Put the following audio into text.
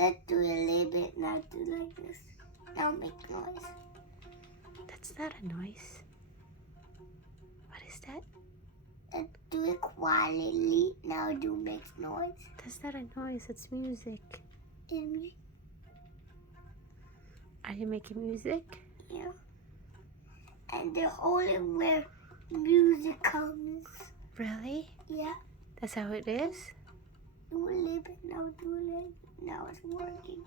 Let's do it a little bit. Now do like this. Now make noise. That's not a noise. What is that? Let's do it quietly. Now do make noise. That's not a noise. It's music. And Are you making music? yeah. And the only where music comes. Really? Yeah. That's how it is? Do a little bit. Now do it. Now it's working.